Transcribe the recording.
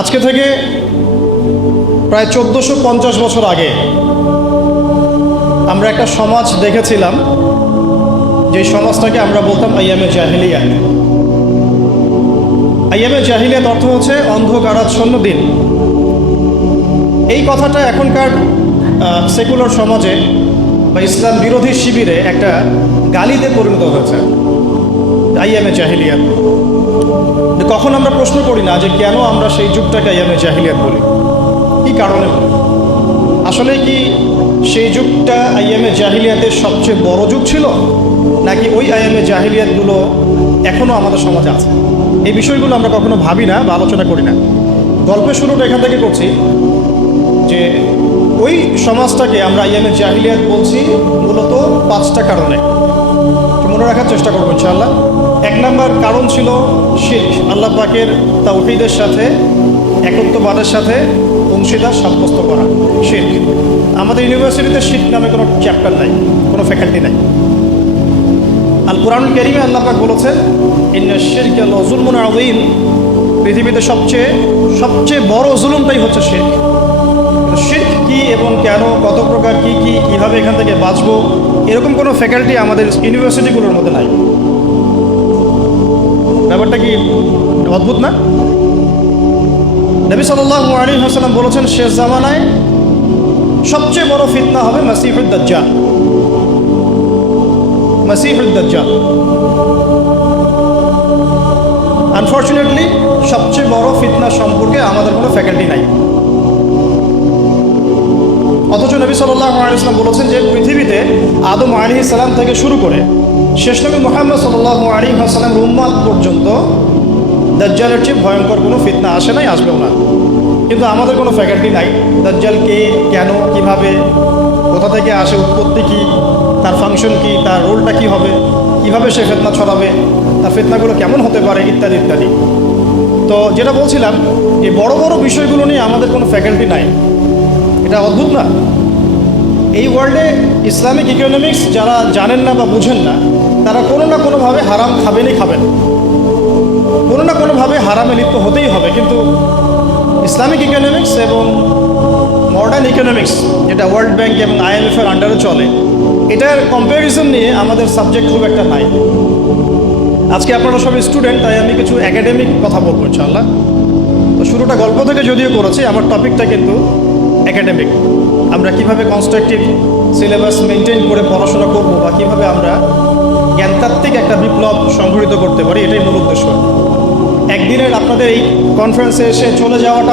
আজকে থেকে প্রায় 1450 বছর আগে আমরা একটা সমাজ দেখেছিলাম, যে সমাজটাকে আমরা বলতাম আইয়ামে জাহিলিয়াত। আইয়ামে জাহিলিয়াত অর্থ হচ্ছে অন্ধকারাচ্ছন্ন দিন। এই কথাটা এখনকার সেকুলার সমাজে বা ইসলাম বিরোধী শিবিরে একটা গালিতে পরিণত হয়েছে, আইয়ামে জাহিলিয়াত। কখন আমরা প্রশ্ন করি না যে কেন আমরা সেই যুগটাকে আইয়ামে জাহিলিয়াত বলি, কি কারণে বলি? আসলে কি সেই যুগটা আইয়ামে জাহিলিয়াতের সবচেয়ে বড় যুগ ছিল, নাকি ওই আইয়ামে জাহিলিয়াতগুলো এখনও আমাদের সমাজে আছে? এই বিষয়গুলো আমরা কখনো ভাবি না বা আলোচনা করি না। গল্পের শুরুটা এখান থেকে করছি যে ওই সমাজটাকে আমরা আইয়ামে জাহিলিয়াত বলছি মূলত 5টা কারণে। মনে রাখার চেষ্টা করবো ইনশাআল্লাহ। 1 নম্বর কারণ ছিল শিরক, আল্লাহ পাকের তাওহীদের সাথে, একত্ববাদের সাথে অংশীদার সাব্যস্ত করা, শিরক। আমাদের ইউনিভার্সিটিতে শিরক নামে কোনো চ্যাপ্টার নাই, কোনো ফ্যাকাল্টি নাই। আল কুরআনুল কারীমে আল্লাহ পাক বলেছেন, ইন্নাশ শিরকা লাযুলমুন আযীম। পৃথিবীতে সবচেয়ে বড় জুলুমটাই হচ্ছে শিরক। শিরক কি এবং কেন, কত প্রকার, কীভাবে এখান থেকে বাঁচবো, এরকম কোনো ফ্যাকাল্টি আমাদের ইউনিভার্সিটিগুলোর মধ্যে নাই। ব্যাপারটা কি অদ্ভুত না? নবী সাল্লাল্লাহু আলাইহি ওয়াসাল্লাম বলেছেন, শেষ জামানায় সবচেয়ে বড় ফিতনা হবে মাসিহুদ দাজ্জাল। মাসিহুদ দাজ্জাল আনফরচুনেটলি সবচেয়ে বড় ফিতনা সম্পর্কে আমাদের কোনো ফ্যাকাল্টি নাই। অথচ নবী সাল্লাল্লাহু আলাইহি ওয়াসাল্লাম বলেছেন যে পৃথিবীতে আদম আলাইহিস সালাম থেকে শুরু করে শেষ নবী মুহাম্মদ সাল্লাল্লাহু আলাইহি ওয়াসাল্লামের উম্মত পর্যন্ত দাজ্জালের চেয়ে ভয়ঙ্কর কোনো ফিতনা আসে নাই, আসবেও না। কিন্তু আমাদের কোনো ফ্যাকাল্টি নাই। দাজ্জাল কে, কেন, কিভাবে, কোথা থেকে আসে, উৎপত্তি কী, তার ফাংশন কী, তার রোলটা কী হবে, কিভাবে সে ফিতনা ছড়াবে, তার ফিতনাগুলো কেমন হতে পারে, ইত্যাদি ইত্যাদি। তো যেটা বলছিলাম, এই বড় বড় বিষয়গুলো নিয়ে আমাদের কোনো ফ্যাকাল্টি নাই। এটা অদ্ভুত না? এই ওয়ার্ল্ডে ইসলামিক ইকোনমিক্স যারা জানেন না বা বুঝেন না, তারা কোনো না কোনোভাবে হারাম খাবেনই খাবেন, কোনো না কোনোভাবে হারামে লিপ্ত হতেই হবে। কিন্তু ইসলামিক ইকোনমিক্স এবং মডার্ন ইকোনমিক্স, যেটা ওয়ার্ল্ড ব্যাংক এবং IMF-এর আন্ডারে চলে, এটার কম্প্যারিজন নিয়ে আমাদের সাবজেক্ট খুব একটা নাই। আজকে আপনারা সব স্টুডেন্ট, তাই আমি কিছু একাডেমিক কথা বলবো ইনশাআল্লাহ। তো শুরুটা গল্প থেকে যদিও করেছি, আমার টপিকটা কিন্তু একাডেমিক। আমরা কিভাবে কনস্ট্রাকটিভ সিলেবাস মেনটেন করে পড়াশোনা করব, বা কীভাবে আমরা জ্ঞানতাত্ত্বিক একটা বিপ্লব সংঘটিত করতে পারি, এটাই মূল উদ্দেশ্য। একদিনের আপনাদের এই কনফারেন্সে এসে চলে যাওয়াটা